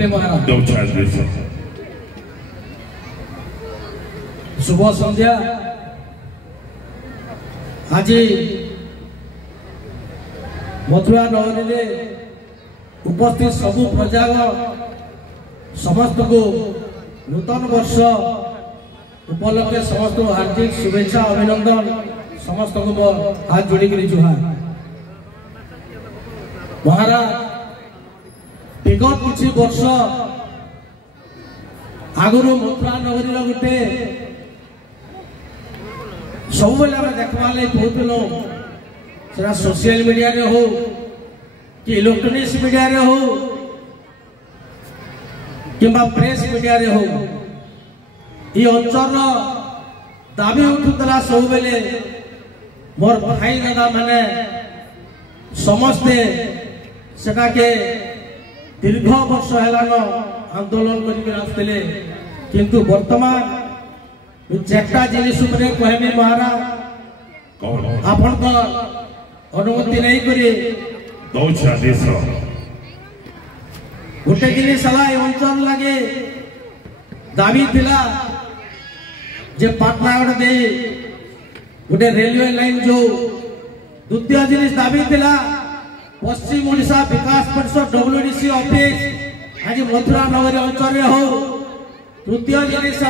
उठिले महाराज शुभ संध्या। आज मथुरा नगरी उपस्थित सबु प्रजाग समस्त को नूतन वर्ष उपलक्षे समस्त को हार्दिक शुभेच्छा अभिनंदन। समस्त को हाथ जोड़ी जुहार। महाराज विगत किसी वर्ष आगुरी मथुरा नगरी गोटे सब बेले देखवा कहूँ से सोशल मीडिया रे हो कि इलेक्ट्रोनिक्स मीडिया रे हो कि प्रेस मीडिया रे हो ये अंचल दाबी उठुला सब बेले मोर भाई दादा माने समस्ते सेटा के दीर्घ वर्ष हेलान आंदोलन करते किंतु वर्तमान जेटा जिनिस कहमी महाराज आपण तो अनुमति नहीं करी गोटे जिनिस अंचल लगे दाबी थिला जे पाटनागढ़ दे गोटे रेलवे लाइन जो द्वितीय जिनिस दाबी थिला पश्चिम ओडिशा विकास परिषद डब्ल्यूडीसी ऑफिस आज मथुरा नगरी अंचल हो। तृतीय जिनिस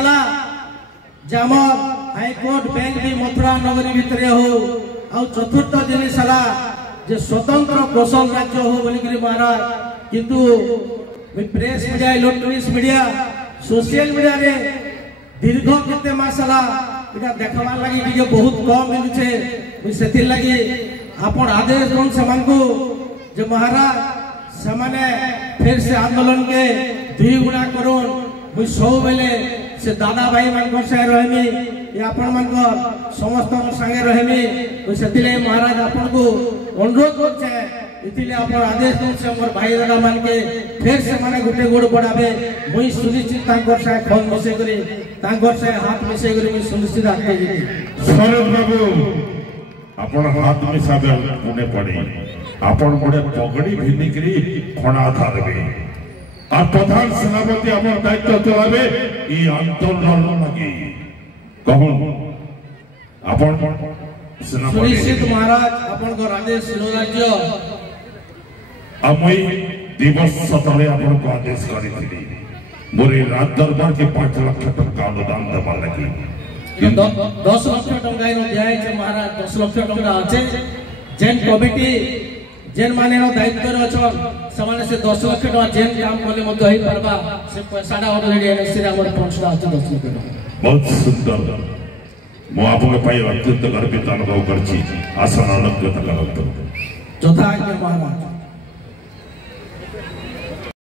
हाईकोर्ट बैंक भी मथुरा नगरी भितर हो। आ चतुर्थ जिनिस जे स्वतंत्र कौशल राज्य हो बोलिक महाराज किंतु press media electronics media social media रे दीर्घ केते मास इटा देखवा लगी बहुत कम मिलुचे से लगी आपण आदेश दौन से जो महाराज से फिर से आंदोलन के 2 गुणा करूँ मुझ सब बेले से दादा भाई मान से रहमी या आपण मान समस्त संगे रहमी से महाराज आपन को अनुरोध करते आप आदेश दूँ से मोर भाई दादा मान के फिर से माने गोटे गोड़ बढ़ावे मुई सुनिश्चित से खन मिसे कर से हाथ मिसे कर मुई सुनिश्चित आते शरद बाबू आपण हाथ मिसाबे पुणे पड़े आपण गोटे पगड़ी भिनिकरी खणा धारबे आ प्रधान सेनापति आम दायित्व चलावे ई आंदोलन लगी कहूं आपण सुनिश्चित महाराज आपण को आदेश राज्य अमई दिवस तले आपण को आदेश करी मोरे राज दरबार के 5 लाख टका अनुदान देवा लगी 10 लाख टका दिया महाराज 10 लाख टका अच्छे जेन कमिटी जेन माने दायित्व अच्छा से 10 लाख टका जेन काम कले मत होई परबा से पैसाटा ऑलरेडी एनएससी रे हमर पहुंचला अछि 10 लाख टका। बहुत सुंदर मो आपके पाई अत्यंत गर्वित अनुभव करछि। आसन अलंकृत करत जोथा के महाराज।